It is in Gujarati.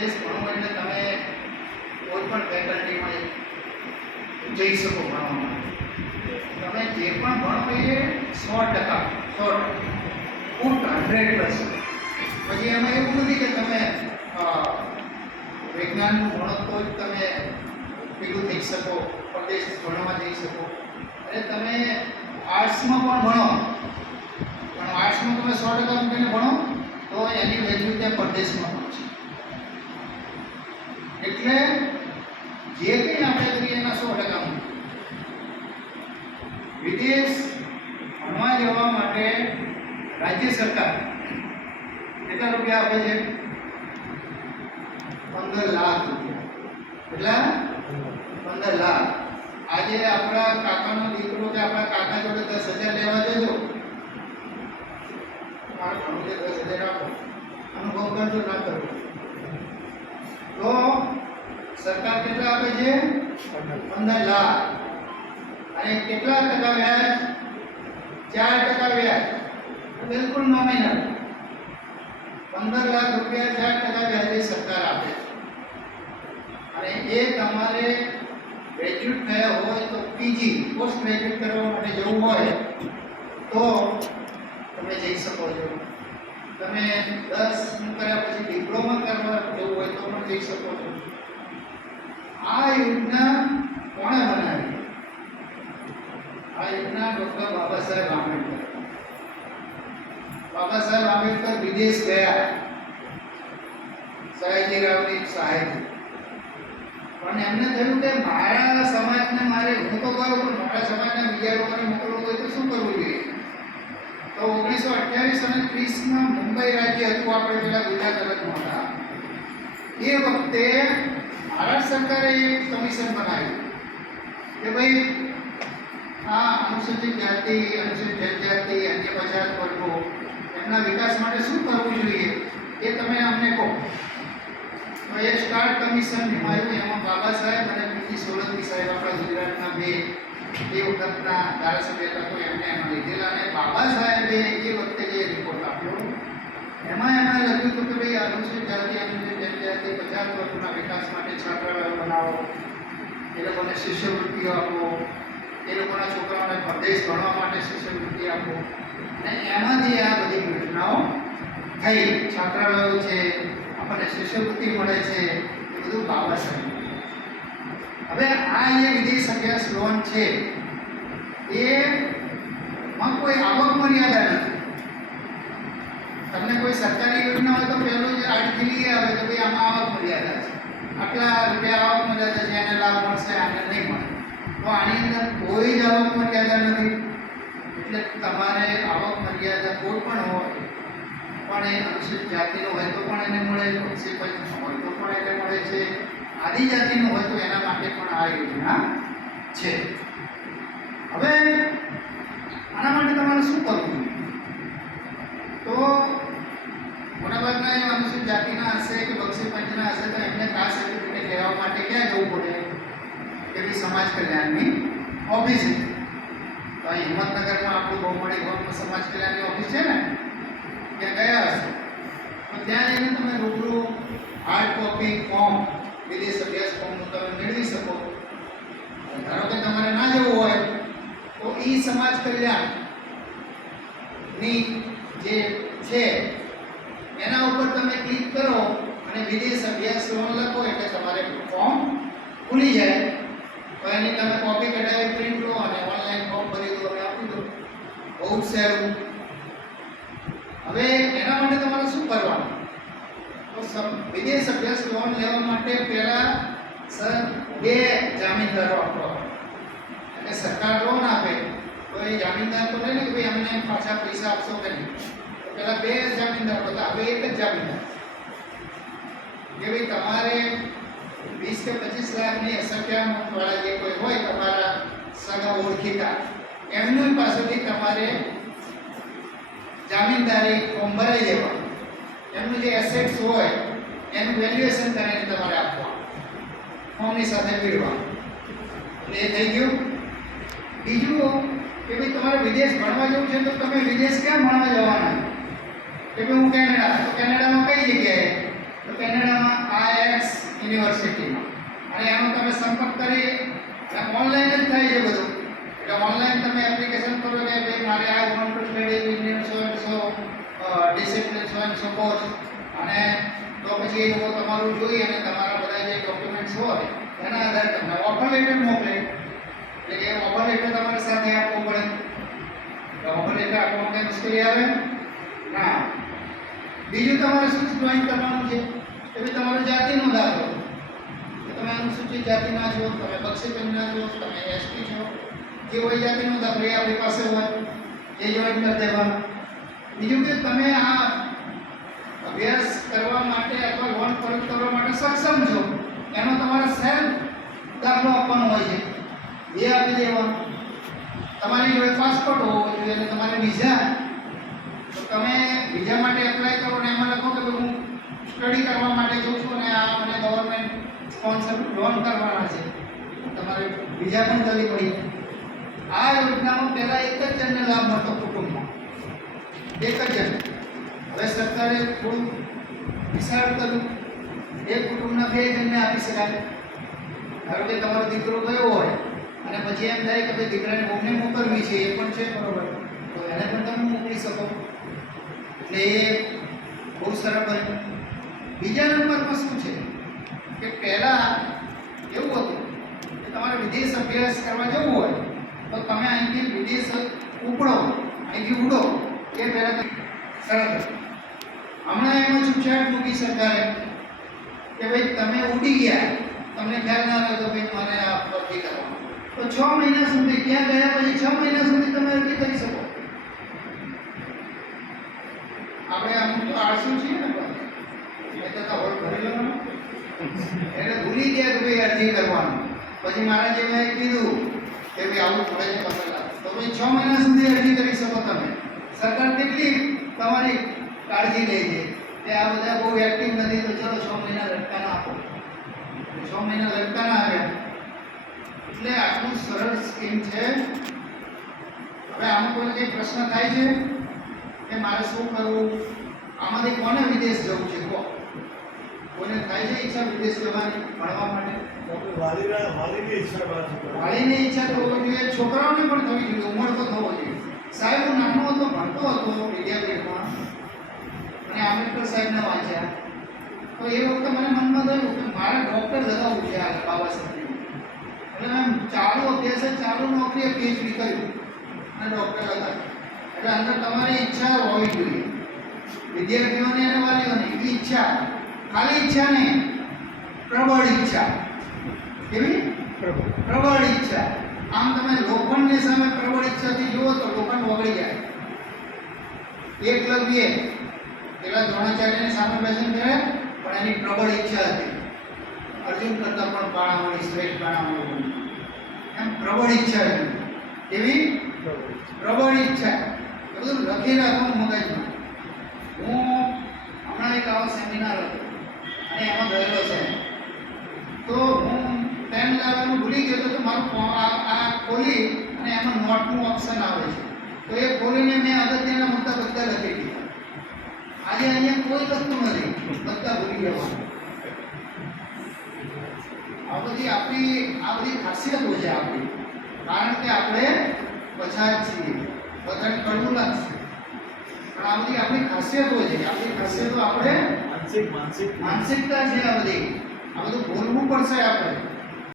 પરદેશ ભણો એટલે તમે કોઈ પણ ફેકલ્ટીમાં જઈ શકો ભણવા માટે. તમે જે પણ ભણો એ 100% ફૂટ 100%. પછી એમાં એવું નથી કે તમે વિજ્ઞાનનું ભણો તો જ તમે પેલું થઈ શકો, પરદેશ ભણવા જઈ શકો. અને તમે આર્ટ્સમાં પણ ભણો પણ આર્ટ્સમાં તમે 100% મૂકીને ભણો તો એની વેલ્યુ ત્યાં પરદેશમાં પણ છે. એટલે જે કંઈ આપણે કરીએ એના 100% મૂકીએ. વિદેશ ભણવા જવા માટે રાજ્ય સરકાર કેટલા રૂપિયા આપે છે? 15 લાખ રૂપિયા. કેટલા? 15 લાખ. આજે આપણા કાકાનો દીકરો કે આપણા કાકા જોડે 10,000 લેવા જજો, મારા ભણું છે 10,000 આપો, અનુભવ કરજો ના કરો તો સરકાર કેટલા આપે છે? 15 લાખ. અને કેટલા ટકા વ્યાજ? 4% વ્યાજ. બિલકુલ નોમિનલ. 15 લાખ રૂપિયા 4% વ્યાજે સરકાર આપે છે. અને એ તમારે ગ્રેજ્યુએટ થયા હોય તો પીજી પોસ્ટ ગ્રેજ્યુએટ કરવા માટે જવું હોય તો તમે જઈ શકો છો. તમે 10 કર્યા પછી ડિપ્લોમા કરવા જવું હોય તો પણ જઈ શકો છો. આ યોજના કોણે બનાવી? આ યોજના ડૉક્ટર બાબા સાહેબ આંબેડકર. બાબા સાહેબ આંબેડકર વિદેશ ગયા સયાજીરાવની સહાયથી. પણ એમને થયું કે મારા સમાજને મારે હું તો કરું પણ મારા સમાજના બીજા લોકોને મોકલવું હોય તો શું કરવું જોઈએ? તો 1928 અને 30માં મુંબઈ રાજ્ય હતું, આપણે પેલા ગુજરાત અલગમાં હતા. એ વખતે મહારાષ્ટ્ર સરકારે એક કમિશન બનાવ્યું કે ભાઈ આ અનુસૂચિત જાતિ, અનુસૂચિત જનજાતિ, અન્ય પછાત વર્ગો એમના વિકાસ માટે શું કરવું જોઈએ એ તમે અમને કહો. તો એક સ્ટાર કમિશન નિમાયું. એમાં બાબા સાહેબ અને પીજી સોલંકી સાહેબ આપણા ગુજરાતના બે વખતના ધારાસભ્ય હતા તો એમને એમાં લીધેલા. અને બાબા સાહેબે એ વખતે જે રિપોર્ટ આપ્યો એમાં એમણે લખ્યું હતું કે ભાઈ અનુસૂચિત જાતિ, અનુસૂચિત જનજાતિ, પછાત વર્ગોના વિકાસ માટે છાત્રાલયો બનાવો, એ લોકોને શિષ્યવૃત્તિઓ આપો, એ લોકોના છોકરાઓને પરદેશ ભણવા માટે શિષ્યવૃત્તિ આપો. અને એમાંથી આ બધી યોજનાઓ થઈ. છાત્રાલયો છે, આપણને શિષ્યવૃત્તિ મળે છે, એ બધું બાબા સાહેબ. હવે આ જે વિદેશ અભ્યાસ લોન છે એમાં કોઈ આવક મર્યાદા નથી. તમને કોઈ સરકારી યોજના હોય તો પહેલું જ આર્ટિકલી આવે કે ભાઈ આમાં આવક મર્યાદા છે, આટલા રૂપિયા આવક મર્યાદા છે, એને લાભ મળશે, આને નહીં મળે. તો આની અંદર કોઈ જ આવક મર્યાદા નથી. એટલે તમારે આવક મર્યાદા કોઈ પણ હોય પણ એ અનુસૂચિત જાતિનો હોય તો પણ એને મળે, ઓછી પછાતનો હોય તો પણ એને મળે છે, આદિજાતિનો હોય તો એના માટે પણ આ યોજના છે. હવે આના માટે તમારે શું કરવું? તો મોટાભાગના એવા અનુસૂચિત જાતિના હશે કે બક્ષી પંચના હશે તો એમને કાસ્ટ સર્ટિફિકેટ લેવા માટે ક્યાં જવું પડે? કે ભાઈ સમાજ કલ્યાણની ઓફિસ છે. તો અહીં હિંમતનગરમાં આપણું બહુમાળી ભવનમાં સમાજ કલ્યાણની ઓફિસ છે ને, ત્યાં ગયા હશે તો ત્યાં જઈને તમે રૂબરૂ હાર્ડ કોપી ફોર્મ, વિદેશ અભ્યાસ ફોર્મનું તમે મેળવી શકો. ધારો કે તમારે ના જવું હોય તો ઈ સમાજ કલ્યાણની જે છે એના ઉપર તમે ક્લિક કરો અને વિદેશ અભ્યાસ લોન લખો એટલે તમારે ફોર્મ ખુલી જાય. તો એની તમે કોપી કઢાવી પ્રિન્ટ લો અને ઓનલાઈન ફોર્મ ભરી દો અને આપી દો. બહુ જ સહેલું. હવે એના માટે તમારે શું કરવાનું? તો વિદેશ અભ્યાસ લોન લેવા માટે પહેલા બે જામીનદારો આપવા. એટલે સરકાર લોન આપે તો એ જામીનદાર તો નહીં ને કે ભાઈ અમને પાછા પૈસા આપશો કે નહીં. તો પહેલા બે જામીનદાર હતા, હવે એક જ જામીનદાર કે ભાઈ તમારે 20 કે 25 લાખની અસંખ્યાવાળા જે કોઈ હોય તમારા સગા ઓળખીતા એમની પાસેથી તમારે જામીનદારી ફોર્મ ભરાઈ દેવાનું. એમનું જે એસેટ્સ હોય એનું વેલ્યુએશન કરીને તમારે આપવાનું, ફોર્મની સાથે ભીડવાનું. એટલે એ થઈ ગયું. બીજું કે ભાઈ તમારે વિદેશ ભણવા જવું છે તો તમે વિદેશ ક્યાં ભણવા જવાના? કે ભાઈ હું કેનેડા. તો કેનેડામાં કઈ જગ્યાએ? તો કેનેડામાં યુનિવર્સિટીમાં, અને એનો તમે સંપર્ક કરી ઓનલાઈન જ થાય છે બધું. એટલે ઓનલાઈન તમે એપ્લિકેશન કરો કે ભાઈ મારે આ want to study in so and so discipline so and so course, અને તો પછી એ લોકો તમારું જોઈ અને તમારા બધા જે ડોક્યુમેન્ટ્સ હોય એના આધારે તમને ઓફર લેટર મોકલે. એટલે એ ઓફર લેટર તમારી સાથે આપવું પડે. ઓફર લેટર આપવામાં કંઈ મુશ્કેલી આવે ના. બીજું તમારે શું જોઈન કરવાનું છે કે ભાઈ તમારો જાતિનો દાખલો, કે તમે અનુસૂચિત જાતિના છો, તમે બક્ષીબેનના છો, તમે એસટી છો, જે હોય જાતિનો દાખલો એ આપણી પાસે હોય એ જોઈન કરી દેવાનું. બીજું કે તમે આ અભ્યાસ કરવા માટે અથવા લોન પરત કરવા માટે સક્ષમ છો એનો તમારે સેલ્ફ દાખલો આપવાનો હોય છે, એ આપી દેવાનો. તમારી જોડે પાસપોર્ટ હોવો જોઈએ અને તમારે વિઝા, તો તમે વિઝા માટે એપ્લાય કરો ને એમાં લખો કે હું સ્ટડી કરવા માટે જઉં છું અને આ મને ગવર્મેન્ટ સ્પોન્સર લોન કરવાના છે, તમારે વિઝા પણ જલ્દી પડી. આ યોજનામાં પહેલાં એક જ જણને લાભ મળતો કુટુંબમાં, એક જ જણ. હવે સરકારે થોડું વિશાળ કર્યું, એક કુટુંબના 2 જણને આપી શકાય. ધારો કે તમારો દીકરો ગયો હોય અને પછી એમ થાય કે ભાઈ દીકરાને બહુને મોકલવી છે, એ પણ છે બરોબર, તો એને પણ તમે મોકલી શકો. એટલે એ બહુ સરળ બન્યું. બીજા નંબરમાં શું છે કે પહેલાં એવું હતું કે તમારે વિદેશ અભ્યાસ કરવા જવું હોય તો તમે અહીંથી વિદેશ ઉપડો, અહીંથી ઉડો, એ પહેલાં સરળ હતું. હમણાં એમાં છૂટછાટ મૂકી સરકારે કે ભાઈ તમે ઉડી ગયા, તમને ખ્યાલ ના રહ્યો કે ભાઈ મને આ અરજી કરવાની, તો 6 મહિના સુધી ત્યાં ગયા પછી 6 મહિના સુધી તમે અરજી કરી શકો. આપણે અમુક તો આળસુ છીએ ને, એટલે ભૂલી ગયા કે ભાઈ અરજી કરવાનું. પછી મારા જે મેં કીધું કે ભાઈ આવું પડે છે પસંદ, તો ભાઈ 6 મહિના સુધી અરજી કરી શકો તમે. સરકાર કેટલી તમારી કાળજી લે છે કે આ બધા બહુ એક્ટિવ નથી, તો ચલો 6 મહિના લટકાના આપો. 6 મહિના લટકાના આવ્યા એટલે આટલું સરળ સ્કીમ છે. હવે આમાં કોઈ કંઈ પ્રશ્ન થાય છે કે મારે શું કરવું, આમાંથી કોને વિદેશ જવું છે? કોઈને થાય છે ઈચ્છા વિદેશ જવાની ભણવા માટે? વાલીની ઈચ્છા તો હોવી જોઈએ, છોકરાઓને પણ થવી જોઈએ, ઉંમર તો થવો જોઈએ. સાહેબ હું નાનો હતો, ભણતો હતો વિદ્યાપીઠમાં અને આંબેડકર સાહેબને વાંચ્યા, તો એ વખતે મને મનમાં થયું કે મારે ડૉક્ટર લગાવવું છે આ બાબા સાહેબને. એટલે મેં ચાલુ અભ્યાસે ચાલુ નોકરીએ પીએચડી કર્યું અને ડૉક્ટર લગાવ્યું. એટલે અંદર તમારી ઈચ્છા હોવી જોઈએ, વિદ્યાર્થીઓની અને વાલીઓની ઈચ્છા, ખાલી ઈચ્છા નહીં, પ્રબળ ઈચ્છા. કેવી? પ્રબળ ઈચ્છા. આમ તમે લોખંડની સામે પ્રબળ ઈચ્છાથી જુઓ તો લોખંડ ઓગળી જાય. એકલવ્ય પેલા દ્રોણાચાર્યની સામે બેસીને કરે, પણ એની પ્રબળ ઈચ્છા હતી. અર્જુન કરતા પણ બાણામણી શ્રેષ્ઠ બાણામણી, એમ પ્રબળ ઈચ્છા હતી. એવી પ્રબળ ઈચ્છા બધું લખી રાખવાનું મગજમાં. હું હમણાં એક આવો સેમિનાર હતો અને એમાં ગયેલો છે, તો હું પેન લાવવાનું ભૂલી ગયો તો મારું આ ખોલી અને એમાં નોટનું ઓપ્શન આવે છે, તો એ ખોલીને મેં અગત્યના મુદ્દા બધા લખી દીધા. આજે અહીંયા કોઈ વસ્તુ નથી, બધા ભૂલી જવાનું. આ બધી ખાસિયતો છે આપણી, કારણ કે આપણે પછાત છીએ. બધાને કડવું લાગશે પણ આ બધી આપણી ખાસિયતો છે. આપણી ખાસિયતો આપણે માનસિકતા છે. આ બધું બોલવું પડશે આપણે.